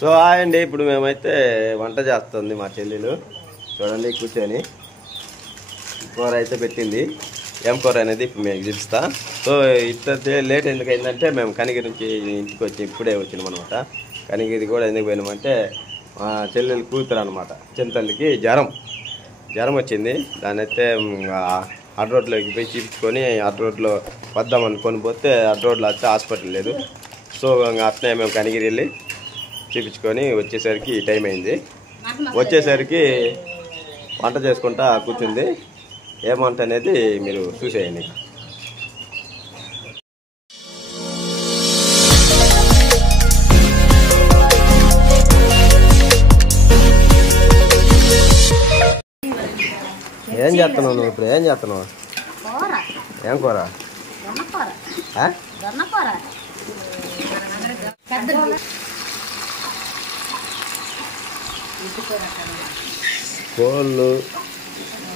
So అండి ఇప్పుడు మేమైతే వంట చేస్తుంది మా చెల్లెలు చూడండి కూర్చొని కూర అయితే పెట్టింది. ఏం కూర అనేది ఇప్పుడు మేము చూపిస్తా. సో ఇట్లయితే లేట్ ఎందుకు అయిందంటే మేము కనిగిరి నుంచి ఇంటికి వచ్చి ఇప్పుడే వచ్చినాం అనమాట. కనిగిరి కూడా ఎందుకు పోయినామంటే మా చెల్లెలు కూతురు అనమాట చింతల్లికి జ్వరం వచ్చింది. దాని అయితే అడ్ రోడ్లోకి పోయి చూపించుకొని అడ్ రోడ్లో వద్దాం అనుకొని పోతే అడ్ రోడ్లో వచ్చి హాస్పిటల్ లేదు. సో అట్నే మేము కనిగిరి వెళ్ళి చూపించుకొని వచ్చేసరికి టైం అయింది. వచ్చేసరికి వంట చేసుకుంటా కూర్చుంది. ఏమంట అనేది మీరు చూసేయండి. ఏం చేస్తున్నావు నువ్వు ఇప్పుడు? ఏం చేస్తున్నావు? ఏం కూర? కోళ్ళు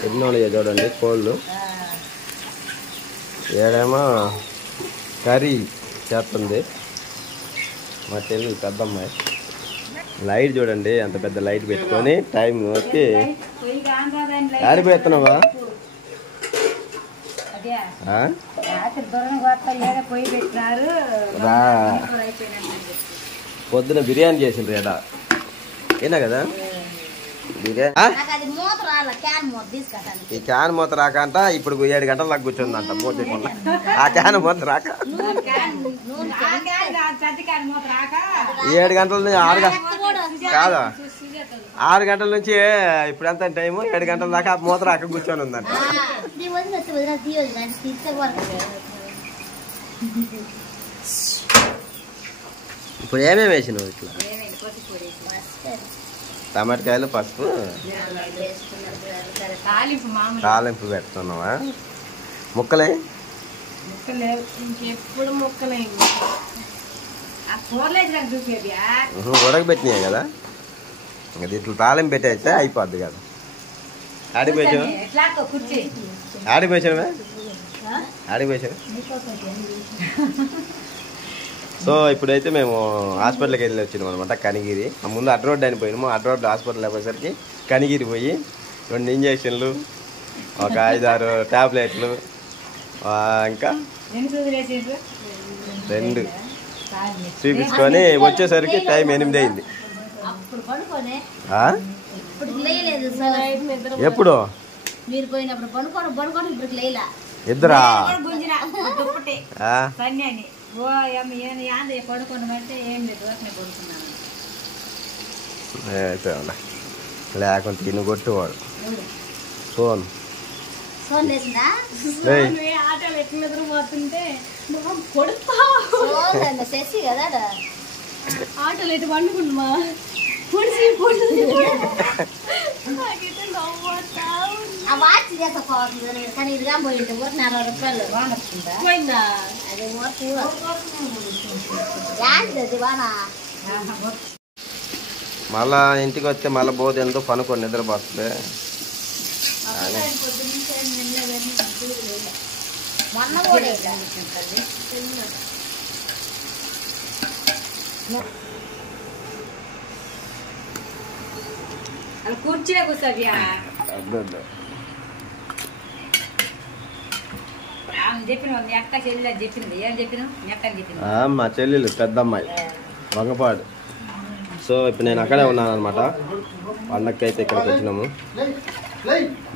ఎన్నో చూడండి. కోళ్ళు ఏడేమో కర్రీ చేస్తుంది మా చెల్లి పెద్దమ్మాయి. లైట్ చూడండి అంత పెద్ద లైట్ పెట్టుకొని టైం వచ్చి ఆడిపోతున్నావా? పొద్దున బిర్యానీ చేసిండ్రు ఏడా ఏనా కదా ఈ క్యాన్ మూత రాకంట. ఇప్పుడు 7 గంటల దాకా కూర్చుందంట పోతేకుండా. ఆ క్యాన్ మూత రాక 7 గంటల నుంచి 6 గంటల నుంచి ఇప్పుడు ఎంత టైము 7 గంటల దాకా మూత రాక కూర్చొని ఉందంట. ఇప్పుడు ఏమేమి వేసినావు ఇట్లా? టమాటకాయలు, పసుపు, తాలింపు పెడుతున్నావా? ముక్కలే ఉడకబెట్టినాయి కదా. ఇంకా ఇట్లా తాలింపు పెట్టేస్తే అయిపోద్ది కదా. ఆడిపోయావా? సో ఇప్పుడైతే మేము హాస్పిటల్కి వెళ్ళి వచ్చినాం అనమాట కనిగిరి. ముందు అడ్ రోడ్ అని పోయినాము. అడ్ రోడ్లో హాస్పిటల్ అయిపోయేసరికి కనిగిరి పోయి 2 ఇంజక్షన్లు, ఒక 5-6 టాబ్లెట్లు, ఇంకా 2 చూపించుకొని వచ్చేసరికి టైం 8 అయింది. ఎప్పుడు ఇద్దరా? లేకుంటే తిని కొట్టువాడు సోను. ఆటోలు ఎటు పండుకుంటుమా మళ్ళా ఇంటికి వస్తే మళ్ళీ పోతే ఎంతో పనుకొని నిద్రపోతుంది. కూర్చే కూర్చోవి మా చెల్లెలు పెద్దమ్మాయి వంగపాడు. సో ఇప్పుడు నేను అక్కడే ఉన్నాను అనమాట. పండగకి అయితే ఇక్కడికి వచ్చినాము.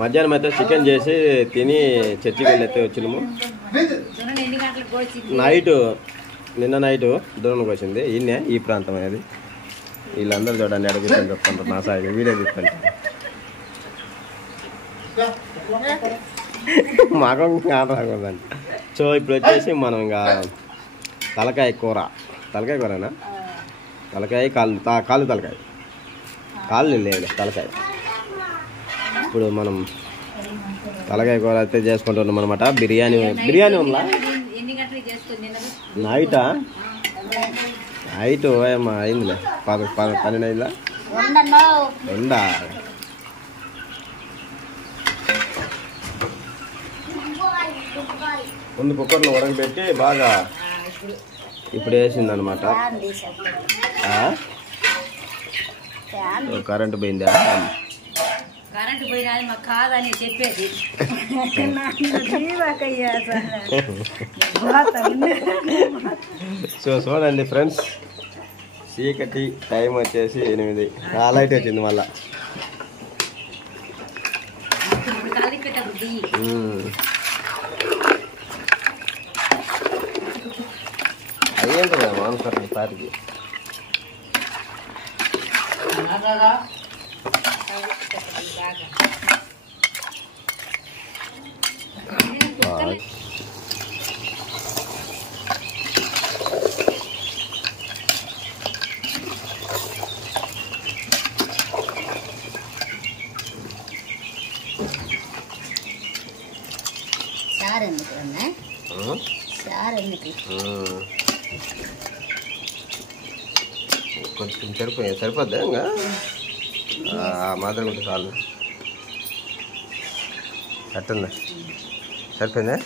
మధ్యాహ్నం అయితే చికెన్ చేసి తిని చర్చికి వెళ్ళి అయితే వచ్చినాము. నిన్న నైటు దూరంకి వచ్చింది. ఈ ప్రాంతం అనేది వీళ్ళందరూ చూడండి అడుగుతుంది చెప్తుంటారు. నా సాయి వీడియో తీస్తుంటారు. మాకు రాకూడదండి. సో ఇప్పుడు వచ్చేసి మనం ఇంకా తలకాయ కూరనా? తలకాయ కాళ్ళు తలకాయ లేదు తలకాయ. ఇప్పుడు మనం తలకాయ కూర అయితే చేసుకుంటున్నాం అనమాట. బిర్యానీ ఉందా? నైటా? ఏమో అయిందిలే 12 అయిందా? ఉందా? ముందు కుక్కర్లో ఉడకబెట్టి బాగా ఇప్పుడు వేసింది అనమాట. కరెంటు పోయిందా? కరెంటు పోయినా మాకు కాదని చెప్పేది. సో చూడండి ఫ్రెండ్స్, చీకటి టైం వచ్చేసి 8. ఆ లైట్ వచ్చింది మళ్ళా. అయ్యేంటదా మానుసరం పాటికి. కొంచెం సరిపోద్దా ఇంకా మాత్రం ఉంటే చాలు. అట్టుందా? సరిపోయిందా?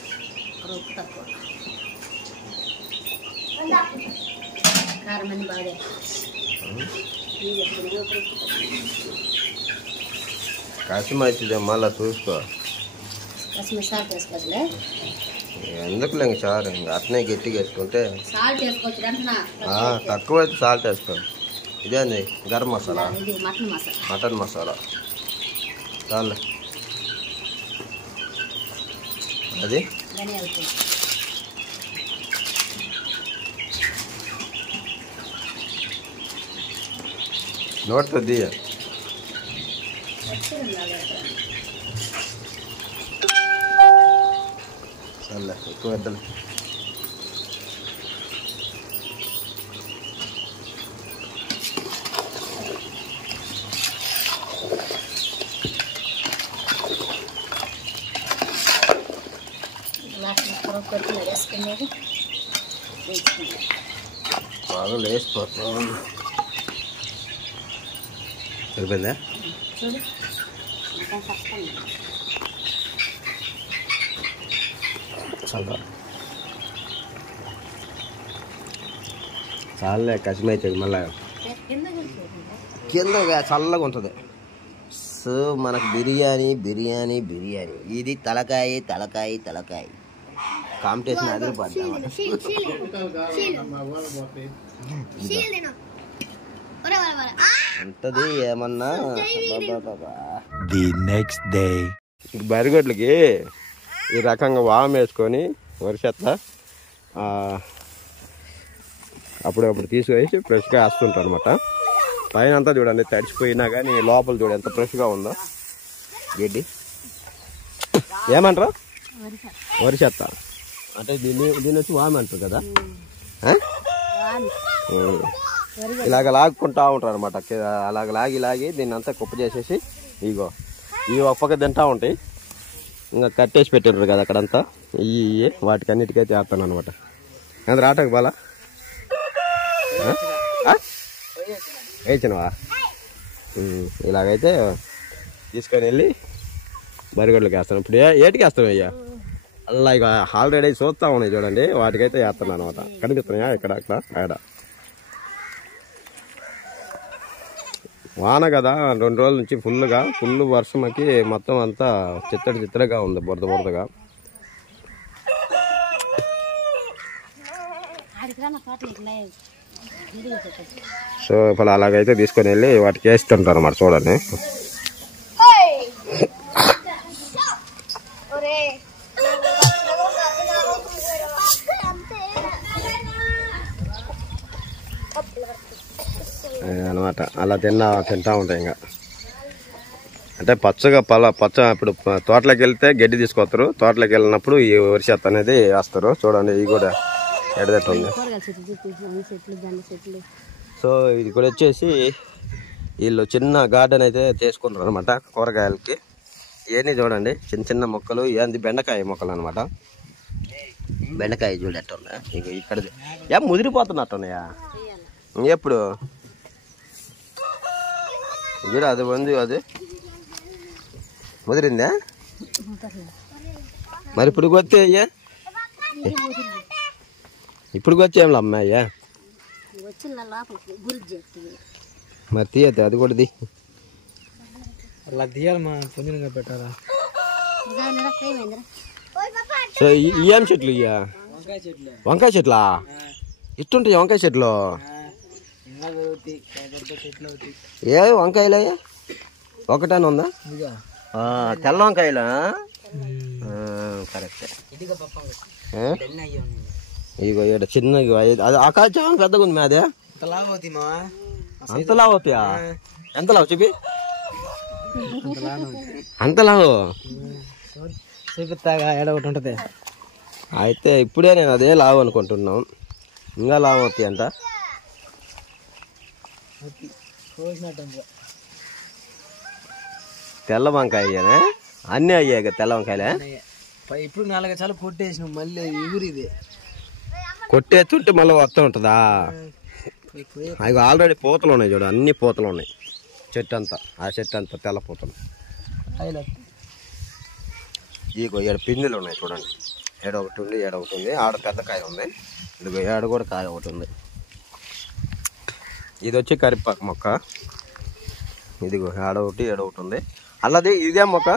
కష్టం అవుతుంది మళ్ళా చూసుకో. ఎందుకులే ఇంక చారు, ఇంకా అట్నే గట్టిగా వేసుకుంటే తక్కువ అయితే సాల్ట్ వేసుకో. ఇదే అండి గరం మసాలా, మటన్ మసాలా చాలు. అది నోట్తో దియ. సర్లే ఎక్కువ వద్దాం. బాగా లేచిపోతాం. సరిపోయిందా? చాలే కసిమవుతుంది మళ్ళా కింద చల్లగా ఉంటుంది. సో మనకు బిర్యానీ బిర్యానీ బిర్యానీ. ఇది తలకాయ తలకాయ తలకాయ కాంపిటీషన్ అదిరిపోద్ది అంటది ఏమన్నా. ది నెక్స్ట్ డే బరిగొడ్లకి ఈ రకంగా వామ్ వేసుకొని వరిసెత్త అప్పుడప్పుడు తీసుకొచ్చి ఫ్రెష్గా వేస్తుంటారు అనమాట. పైన అంతా చూడండి తడిచిపోయినా కానీ లోపల చూడండి ఎంత ఫ్రెష్గా ఉందో గడ్డి. ఏమంటారు? వరిసెత్త అంటే దీన్ని వచ్చి వామ్ అంటారు కదా. ఇలాగ లాక్కుంటా ఉంటారు అనమాట. అలాగ లాగి దీన్ని అంతా కుప్ప చేసేసి ఇగో ఇవి ఒక పక్క తింటా ఉంటాయి. ఇంకా కట్టేసి పెట్టినారు కదా అక్కడంతా. ఇవి వాటికన్నిటికైతే వేస్తాను అనమాట. అందరు ఆటకు బాలా వేసినవా? ఇలాగైతే తీసుకొని వెళ్ళి బరిగొడ్లకి వేస్తాను. ఇప్పుడు ఏటికి వేస్తాను అయ్యా? అలా ఇక ఆల్రెడీ చూస్తా ఉన్నాయి చూడండి, వాటికైతే వేస్తాను అనమాట. కనిపిస్తున్నాయా ఇక్కడ అక్కడ ఆడ? వాన కదా 2 రోజుల నుంచి ఫుల్ వర్షంకి మొత్తం అంతా చిత్తడిగా ఉంది, బురదగా. సో ఇప్పుడు అలాగైతే తీసుకొని వెళ్ళి వాటికి వేస్తుంటారు అన్నమాట. చూడండి అనమాట. అలా తింటా ఉంటాయి. ఇంకా అంటే పచ్చ ఇప్పుడు తోటలోకి వెళ్తే గడ్డి తీసుకొస్తారు, తోటలోకి వెళ్ళినప్పుడు ఈ వరిసెత్త అనేది వేస్తారు. చూడండి ఇది కూడా ఎడదట్టు ఉంది. సో ఇది కూడా వచ్చేసి వీళ్ళు చిన్న గార్డెన్ అయితే చేసుకుంటారు అనమాట కూరగాయలకి. ఇవన్నీ చూడండి చిన్న మొక్కలు, ఏంది బెండకాయ మొక్కలు అనమాట. బెండకాయ చూడట్టు ఉన్నా ఇక ఇక్కడ ముదిరిపోతున్నట్టున్నాయా? ఎప్పుడు చూడ అది ఉంది, అది ముదిరిందా? మరి ఇప్పుడు కొత్తే అయ్యా, ఇప్పుడు వచ్చేయంలే అమ్మాయ్యా. మరి తీయద్దు అది కూడా అలా తీయాలి మా పొందినగా పెట్టాలా. సో ఏం చెట్లు ఇయ్యా? వంకాయ చెట్లా? ఇట్టుంటాయి వంకాయ చెట్లు. ఏ వంకాయలు ఒకటేనా ఉందా? తెల్ల వంకాయలా? కరెక్ట్. ఇగో ఇక్కడ చిన్న అది ఆకాశ చాలా పెద్దగా ఉంది. అదే అంతలా అవుతాయా? ఎంతలా చూపి అంతలా చూపిస్తాగా ఏడ ఒకటి ఉంటుంది. అయితే ఇప్పుడే నేను అదే లావు అనుకుంటున్నాం. ఇంకా లావు అవుతాయి అంట. తెల్ల వంకాయ అయ్యానే అన్నీ అయ్యాయి కదా తెల్ల వంకాయలే. ఇప్పుడు 4 సార్లు కొట్టేసిన మళ్ళీ ఎగురిది కొట్టేస్తుంటే మళ్ళీ వస్తూ ఉంటుందా? అవి ఆల్రెడీ పూతలు ఉన్నాయి చూడు, అన్ని పూతలు ఉన్నాయి. చెట్టు అంతా ఆ చెట్టు అంతా తెల్ల పూతలు. ఇదిగో 7 పిందెలు ఉన్నాయి చూడండి. ఏడొకటి ఉంది ఏడొకటి ఉంది. ఆడ పెద్ద కాయ ఉంది. ఇదిగో ఏడ కూడా కాయ ఒకటి ఉంది. ఇది వచ్చి కరివేపాకు మొక్క. ఇదిగో ఏడొకటి ఏడొకటి ఉంది. అల్లది ఇదే మొక్క,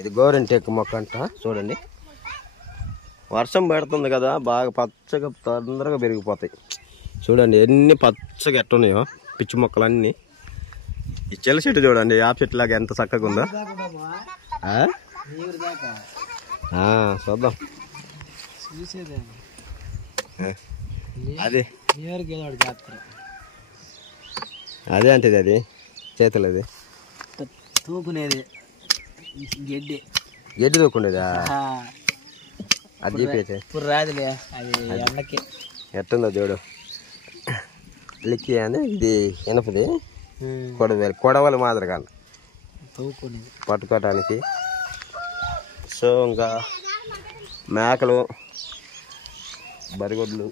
ఇది గోరింటెక్కు మొక్క అంట. చూడండి వర్షం పెడుతుంది కదా, బాగా పచ్చగా తొందరగా పెరిగిపోతాయి. చూడండి ఎన్ని పచ్చగా ఎట్టున్నాయో పిచ్చి మొక్కలన్నీ. ఈ చెల్ల చెట్టు చూడండి యాప చెట్టు లాగా ఎంత చక్కగా ఉందో. చూద్దాం. అదే అంటే అది చేతులు అది తూకునేది గడ్డి తూకుండేదా? అది చెప్పేది ఇప్పుడు రాదులే అది ఎండకి. ఎట్టుందో చూడు లిక్కి అని. ఇది ఎనపది కొడవలి మాదిరిగా పట్టుకోవటానికి. సో ఇంకా మేకలు, బరిగొడ్లు,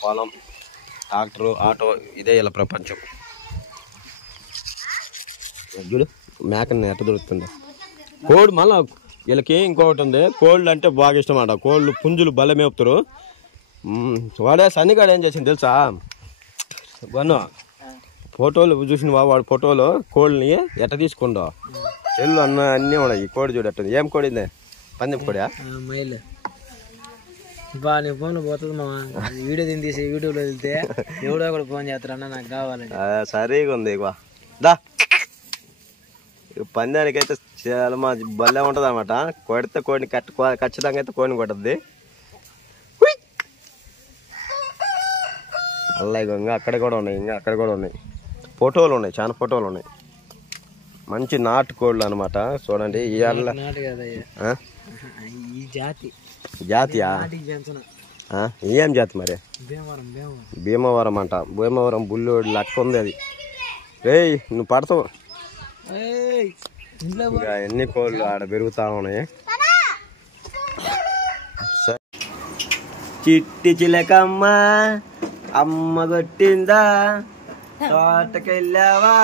పొలం, ట్రాక్టరు, ఆటో, ఇదే ఇలా ప్రపంచం. చూడు మేకని ఎట్ట దొరుకుతుందో. కోడి మళ్ళా వీళ్ళకి ఇంకొకటి ఉంది. కోళ్ళు అంటే బాగా ఇష్టం అంట. కోళ్ళు పుంజులు బల్ల మేపుతారు. వాడే సన్నిగాడు ఏం చేసింది తెలుసా? బన్ను ఫోటోలు చూసినవా? వాడు ఫోటోలో కోళ్ళని ఎట్ట తీసుకుండో చెల్లు అన్నీ ఉన్నాయి. ఈ కోడి చూడు ఎట్టుంది. ఏం కోడి? పందెం కోడా? మైలు బా నీ ఫోన్లో పోతుంది మా వీడియో తీసి యూట్యూబ్లో వెళ్తే ఎవడో కూడా ఫోన్ చేస్తారన్నా నాకు కావాలండి. సరిగా ఉంది. దా పందానికి అయితే చాలా మా భలే ఉంటుంది అనమాట. కొడితే కోడిని ఖచ్చితంగా అయితే కోడిని కొట్టద్ది. అలా ఇంకా అక్కడ కూడా ఉన్నాయి, ఇంకా అక్కడ కూడా ఉన్నాయి. ఫోటోలు ఉన్నాయి, చాలా ఫోటోలు ఉన్నాయి. మంచి నాటు కోళ్ళు అనమాట. చూడండి జాతియా? ఏం జాతి మరి? భీమవరం అంట. భీమవరం బుల్లోడు లెక్క ఉంది అది. ఏయ్ నువ్వు పడతావు. ఇంకా ఎన్ని కోళ్ళు ఆడ పెరుగుతా ఉన్నాయి. చిట్టి చిలకమ్మ అమ్మ కొట్టిందా, తోటకెళ్ళావా,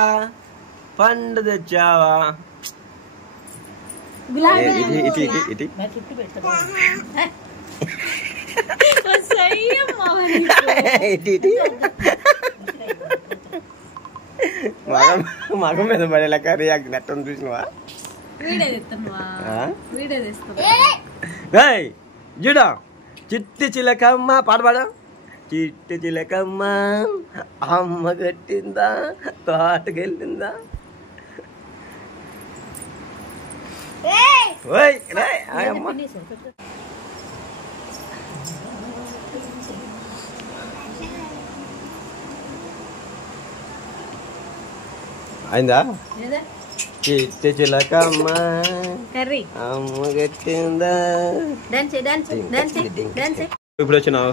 పండు తెచ్చావా? ఇటు ఇటు మగం మీద పడే లెక్క రియాక్ట్ నెట్టని చూసినవా? చూడ చిట్టి చిలకమ్మ పాట పాడు. చిట్టి చిలకమ్మ అమ్మ కట్టిందా, తోటకెళ్ళిందా? అయిందా? చిట్టి చిలకమ్మ అమ్మ కట్టిందా. ఇప్పుడు వచ్చినావు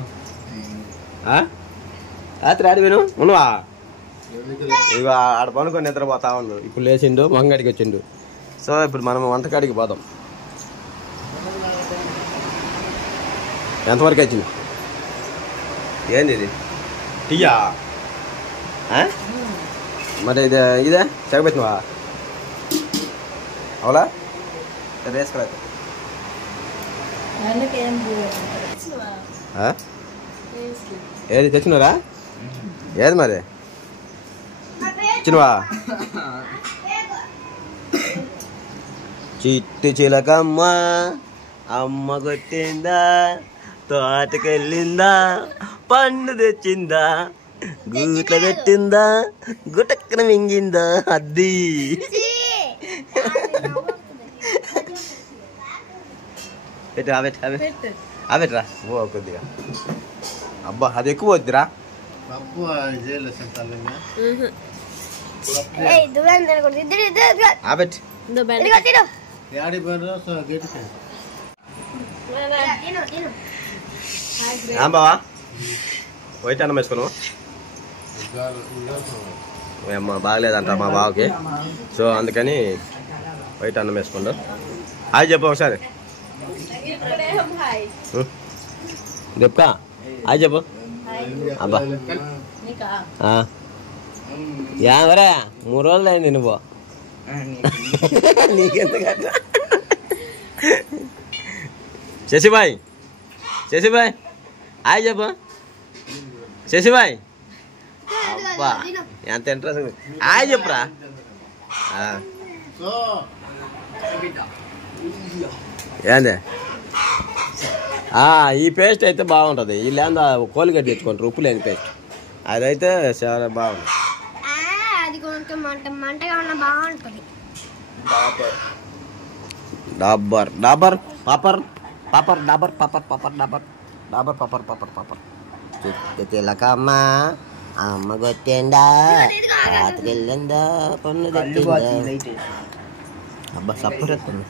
రాత్రి ఆడిపోయిను ఉన్నవా? ఇక ఆడ పనుకొని నిద్రపోతా ఉన్నాడు. ఇప్పుడు లేచిండు, వంగడికి వచ్చిండు. సో ఇప్పుడు మనం వంటకాడికి పోదాం. ఎంతవరకు వచ్చింది? ఏంది ఇది? టీయా? మరి ఇదే చెగబెట్టినవా? అవులా రేసుకురా. ఏది తెచ్చినరా? ఏది మరి ఇచ్చినవా? చిట్టి చిలకమ్మ అమ్మ కొట్టిందా, తోటకెళ్ళిందా, పండు తెచ్చిందా, గూట్ల పెట్టిందా, గుటక్కన మింగిందా. అద్ది పెట్టు అవేట్రా ఓ కొద్దిగా. అబ్బా అది ఎక్కువ వద్దురా. ఆబెట్ బావా వైట్ అన్నం వేసుకున్నావు. అమ్మ బాగలేదంట మా బావకి, సో అందుకని వైట్ అన్నం వేసుకోండు. హాయ్ చెప్పు ఒకసారి చెప్పుకా. హాయ్ చెప్పు. అబ్బా యావరా 3 రోజులు అయింది నువ్వు. నీకెందుకంట శశిబాయ్ హాయ్ చెప్పు. శశిబాయ్ అబ్బా ఎంత ఇంట్రెస్ట్. హాయ్ చెప్పురా. ఏంది ఈ పేస్ట్ అయితే బాగుంటుంది. వీళ్ళేందా కోల్గేట్ తెచ్చుకుంటారు ఉప్పు లేని పేస్ట్, అదైతే చాలా బాగుంది. డాబర్ డాబర్ పాపర్ పాపర్ డాబర్ పాపర్ పాపర్ డాబర్ డాబర్ పాపర్ పాపర్ పాపర్. చిలకమ్మ అమ్మ కొట్టిందా, రాత్రికెళ్ళిందా, పన్ను తెచ్చిందా. అబ్బా సప్పరెత్తుంది.